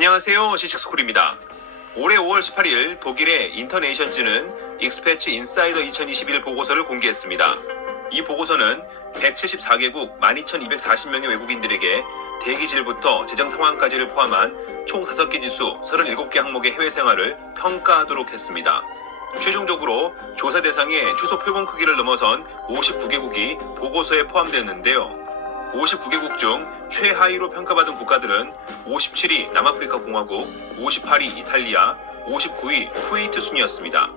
안녕하세요. 시식스쿨입니다. 올해 5월 18일 독일의 인터네이션즈는 익스패치 인사이더 2021 보고서를 공개했습니다. 이 보고서는 174개국 12,240명의 외국인들에게 대기질부터 재정 상황까지를 포함한 총 5개 지수 37개 항목의 해외 생활을 평가하도록 했습니다. 최종적으로 조사 대상의 주소 표본 크기를 넘어선 59개국이 보고서에 포함되었는데요. 59개국 중 최하위로 평가받은 국가들은 57위 남아프리카 공화국, 58위 이탈리아, 59위 쿠웨이트 순이었습니다.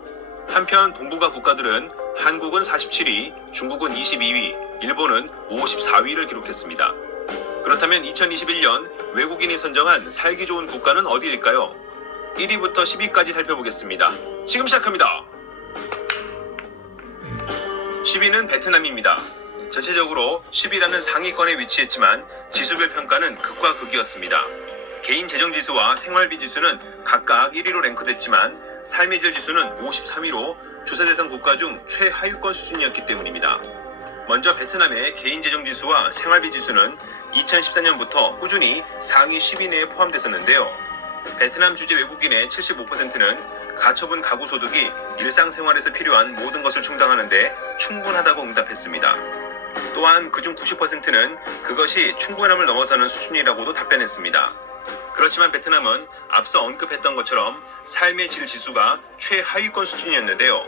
한편 동북아 국가들은 한국은 47위, 중국은 22위, 일본은 54위를 기록했습니다. 그렇다면 2021년 외국인이 선정한 살기 좋은 국가는 어디일까요? 1위부터 10위까지 살펴보겠습니다. 지금 시작합니다. 10위는 베트남입니다. 전체적으로 10위라는 상위권에 위치했지만 지수별 평가는 극과 극이었습니다. 개인 재정 지수와 생활비 지수는 각각 1위로 랭크됐지만 삶의 질 지수는 53위로 조사 대상 국가 중 최하위권 수준이었기 때문입니다. 먼저 베트남의 개인 재정 지수와 생활비 지수는 2014년부터 꾸준히 상위 10위 내에 포함됐었는데요. 베트남 주재 외국인의 75%는 가처분 가구 소득이 일상생활에서 필요한 모든 것을 충당하는데 충분하다고 응답했습니다. 또한 그중 90%는 그것이 충분함을 넘어서는 수준이라고도 답변했습니다. 그렇지만 베트남은 앞서 언급했던 것처럼 삶의 질 지수가 최하위권 수준이었는데요.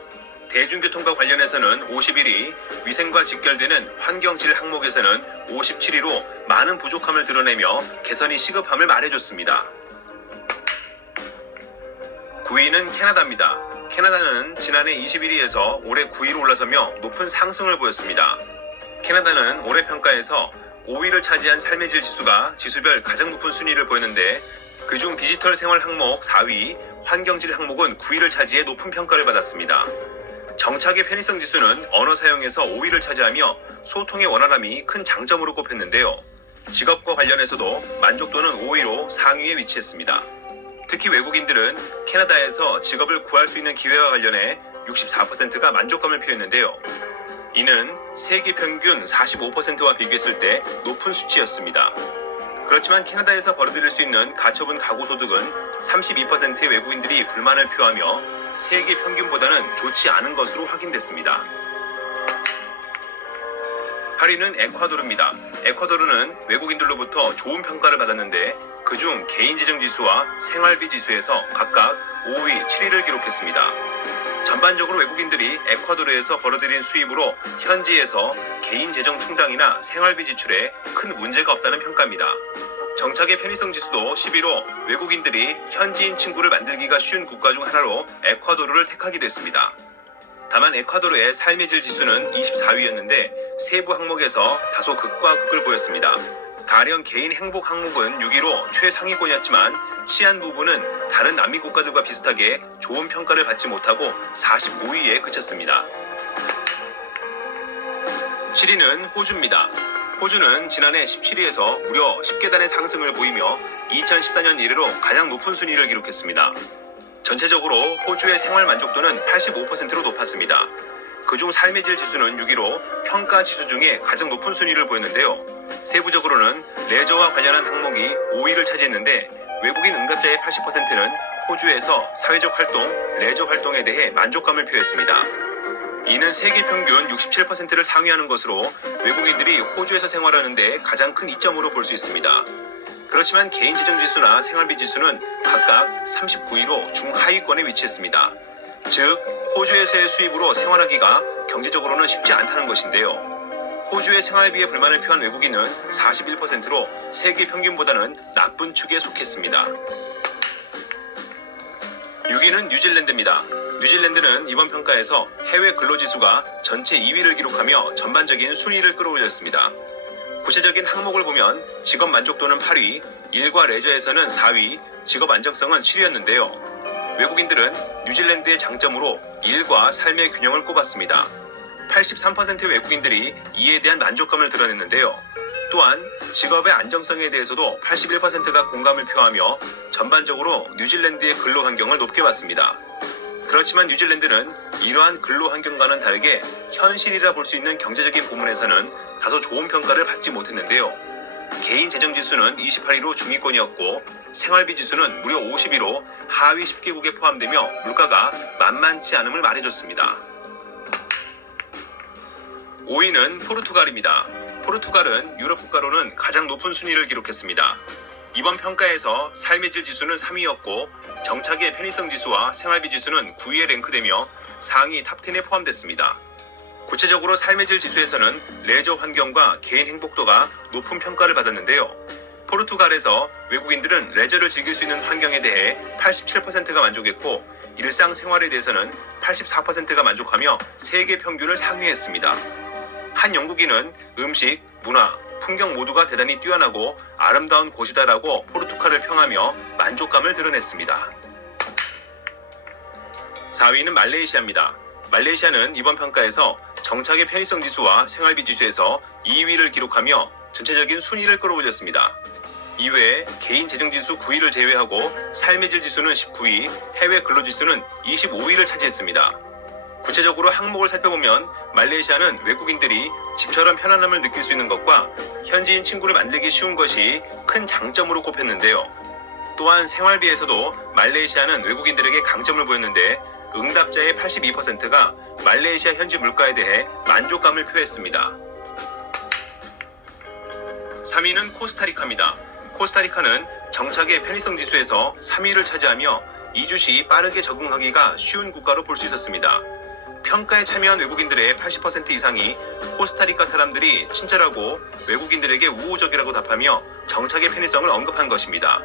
대중교통과 관련해서는 51위, 위생과 직결되는 환경질 항목에서는 57위로 많은 부족함을 드러내며 개선이 시급함을 말해줬습니다. 9위는 캐나다입니다. 캐나다는 지난해 21위에서 올해 9위로 올라서며 높은 상승을 보였습니다. 캐나다는 올해 평가에서 5위를 차지한 삶의 질 지수가 지수별 가장 높은 순위를 보였는데 그중 디지털 생활 항목 4위, 환경질 항목은 9위를 차지해 높은 평가를 받았습니다. 정착의 편의성 지수는 언어 사용에서 5위를 차지하며 소통의 원활함이 큰 장점으로 꼽혔는데요. 직업과 관련해서도 만족도는 5위로 상위에 위치했습니다. 특히 외국인들은 캐나다에서 직업을 구할 수 있는 기회와 관련해 64%가 만족감을 표했는데요. 이는 세계 평균 45%와 비교했을 때 높은 수치였습니다. 그렇지만 캐나다에서 벌어들일 수 있는 가처분 가구 소득은 32%의 외국인들이 불만을 표하며 세계 평균보다는 좋지 않은 것으로 확인됐습니다. 8위는 에콰도르입니다. 에콰도르는 외국인들로부터 좋은 평가를 받았는데 그중 개인 재정 지수와 생활비 지수에서 각각 5위, 7위를 기록했습니다. 전반적으로 외국인들이 에콰도르에서 벌어들인 수입으로 현지에서 개인 재정 충당이나 생활비 지출에 큰 문제가 없다는 평가입니다. 정착의 편의성 지수도 11호 외국인들이 현지인 친구를 만들기가 쉬운 국가 중 하나로 에콰도르를 택하기도 했습니다. 다만 에콰도르의 삶의 질 지수는 24위였는데 세부 항목에서 다소 극과 극을 보였습니다. 가령 개인 행복 항목은 6위로 최상위권이었지만 치안 부분은 다른 남미 국가들과 비슷하게 좋은 평가를 받지 못하고 45위에 그쳤습니다. 7위는 호주입니다. 호주는 지난해 17위에서 무려 10계단의 상승을 보이며 2014년 이래로 가장 높은 순위를 기록했습니다. 전체적으로 호주의 생활 만족도는 85%로 높았습니다. 그중 삶의 질 지수는 6위로 평가 지수 중에 가장 높은 순위를 보였는데요. 세부적으로는 레저와 관련한 항목이 5위를 차지했는데 외국인 응답자의 80%는 호주에서 사회적 활동, 레저 활동에 대해 만족감을 표했습니다. 이는 세계 평균 67%를 상회하는 것으로 외국인들이 호주에서 생활하는데 가장 큰 이점으로 볼 수 있습니다. 그렇지만 개인 재정 지수나 생활비 지수는 각각 39위로 중하위권에 위치했습니다. 즉, 호주에서의 수입으로 생활하기가 경제적으로는 쉽지 않다는 것인데요. 호주의 생활비에 불만을 표한 외국인은 41%로 세계 평균보다는 나쁜 축에 속했습니다. 6위는 뉴질랜드입니다. 뉴질랜드는 이번 평가에서 해외 근로지수가 전체 2위를 기록하며 전반적인 순위를 끌어올렸습니다. 구체적인 항목을 보면 직업 만족도는 8위, 일과 레저에서는 4위, 직업 안정성은 7위였는데요. 외국인들은 뉴질랜드의 장점으로 일과 삶의 균형을 꼽았습니다. 83%의 외국인들이 이에 대한 만족감을 드러냈는데요. 또한 직업의 안정성에 대해서도 81%가 공감을 표하며 전반적으로 뉴질랜드의 근로 환경을 높게 봤습니다. 그렇지만 뉴질랜드는 이러한 근로 환경과는 다르게 현실이라 볼 수 있는 경제적인 부분에서는 다소 좋은 평가를 받지 못했는데요. 개인 재정 지수는 28위로 중위권이었고 생활비 지수는 무려 50위로 하위 10개국에 포함되며 물가가 만만치 않음을 말해줬습니다. 5위는 포르투갈입니다. 포르투갈은 유럽 국가로는 가장 높은 순위를 기록했습니다. 이번 평가에서 삶의 질 지수는 3위였고 정착의 편의성 지수와 생활비 지수는 9위에 랭크되며 상위 탑10에 포함됐습니다. 구체적으로 삶의 질 지수에서는 레저 환경과 개인 행복도가 높은 평가를 받았는데요. 포르투갈에서 외국인들은 레저를 즐길 수 있는 환경에 대해 87%가 만족했고 일상 생활에 대해서는 84%가 만족하며 세계 평균을 상회했습니다. 한 영국인은 음식, 문화, 풍경 모두가 대단히 뛰어나고 아름다운 곳이다라고 포르투갈을 평하며 만족감을 드러냈습니다. 4위는 말레이시아입니다. 말레이시아는 이번 평가에서 정착의 편의성 지수와 생활비 지수에서 2위를 기록하며 전체적인 순위를 끌어올렸습니다. 이외에 개인 재정 지수 9위를 제외하고 삶의 질 지수는 19위, 해외 근로 지수는 25위를 차지했습니다. 구체적으로 항목을 살펴보면 말레이시아는 외국인들이 집처럼 편안함을 느낄 수 있는 것과 현지인 친구를 만들기 쉬운 것이 큰 장점으로 꼽혔는데요. 또한 생활비에서도 말레이시아는 외국인들에게 강점을 보였는데 응답자의 82%가 말레이시아 현지 물가에 대해 만족감을 표했습니다. 3위는 코스타리카입니다. 코스타리카는 정착의 편의성 지수에서 3위를 차지하며 이주시 빠르게 적응하기가 쉬운 국가로 볼 수 있었습니다. 평가에 참여한 외국인들의 80% 이상이 코스타리카 사람들이 친절하고 외국인들에게 우호적이라고 답하며 정착의 편의성을 언급한 것입니다.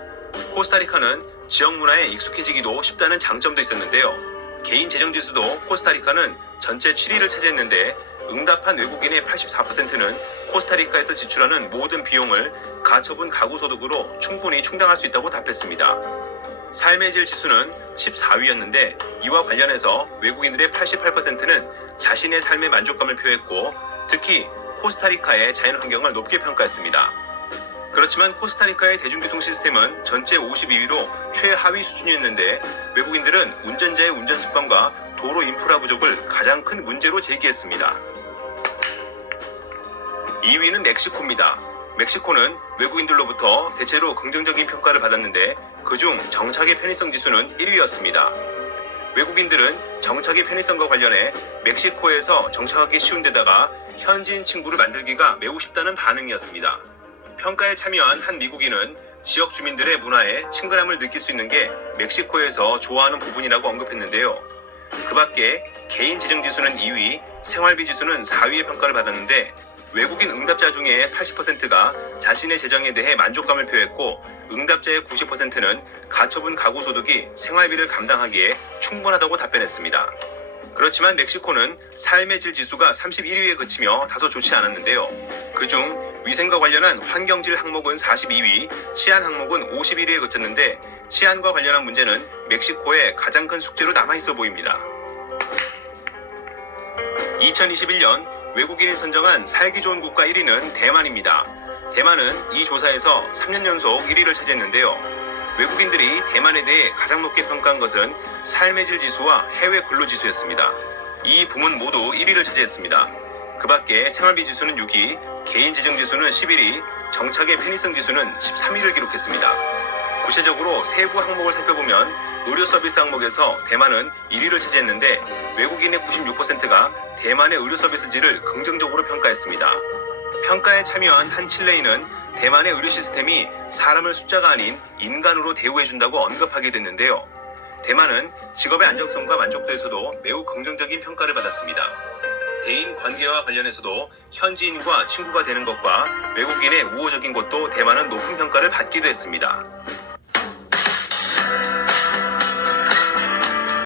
코스타리카는 지역 문화에 익숙해지기도 쉽다는 장점도 있었는데요. 개인 재정 지수도 코스타리카는 전체 7위를 차지했는데 응답한 외국인의 84%는 코스타리카에서 지출하는 모든 비용을 가처분 가구 소득으로 충분히 충당할 수 있다고 답했습니다. 삶의 질 지수는 14위였는데 이와 관련해서 외국인들의 88%는 자신의 삶의 만족감을 표했고 특히 코스타리카의 자연 환경을 높게 평가했습니다. 그렇지만 코스타리카의 대중교통 시스템은 전체 52위로 최하위 수준이었는데 외국인들은 운전자의 운전 습관과 도로 인프라 부족을 가장 큰 문제로 제기했습니다. 2위는 멕시코입니다. 멕시코는 외국인들로부터 대체로 긍정적인 평가를 받았는데 그중 정착의 편의성 지수는 1위였습니다. 외국인들은 정착의 편의성과 관련해 멕시코에서 정착하기 쉬운 데다가 현지인 친구를 만들기가 매우 쉽다는 반응이었습니다. 평가에 참여한 한 미국인은 지역 주민들의 문화에 친근함을 느낄 수 있는 게 멕시코에서 좋아하는 부분이라고 언급했는데요. 그 밖에 개인 재정 지수는 2위, 생활비 지수는 4위의 평가를 받았는데 외국인 응답자 중에 80%가 자신의 재정에 대해 만족감을 표했고 응답자의 90%는 가처분 가구 소득이 생활비를 감당하기에 충분하다고 답변했습니다. 그렇지만 멕시코는 삶의 질 지수가 31위에 그치며 다소 좋지 않았는데요. 그중 위생과 관련한 환경질 항목은 42위, 치안 항목은 51위에 그쳤는데 치안과 관련한 문제는 멕시코의 가장 큰 숙제로 남아 있어 보입니다. 2021년 외국인이 선정한 살기 좋은 국가 1위는 대만입니다. 대만은 이 조사에서 3년 연속 1위를 차지했는데요. 외국인들이 대만에 대해 가장 높게 평가한 것은 삶의 질 지수와 해외 근로 지수였습니다. 이 부문 모두 1위를 차지했습니다. 그 밖에 생활비 지수는 6위, 개인 재정 지수는 11위, 정착의 편의성 지수는 13위를 기록했습니다. 구체적으로 세부 항목을 살펴보면 의료 서비스 항목에서 대만은 1위를 차지했는데 외국인의 96%가 대만의 의료 서비스질을 긍정적으로 평가했습니다. 평가에 참여한 한 칠레인은 대만의 의료 시스템이 사람을 숫자가 아닌 인간으로 대우해준다고 언급하게 됐는데요. 대만은 직업의 안정성과 만족도에서도 매우 긍정적인 평가를 받았습니다. 대인 관계와 관련해서도 현지인과 친구가 되는 것과 외국인의 우호적인 것도 대만은 높은 평가를 받기도 했습니다.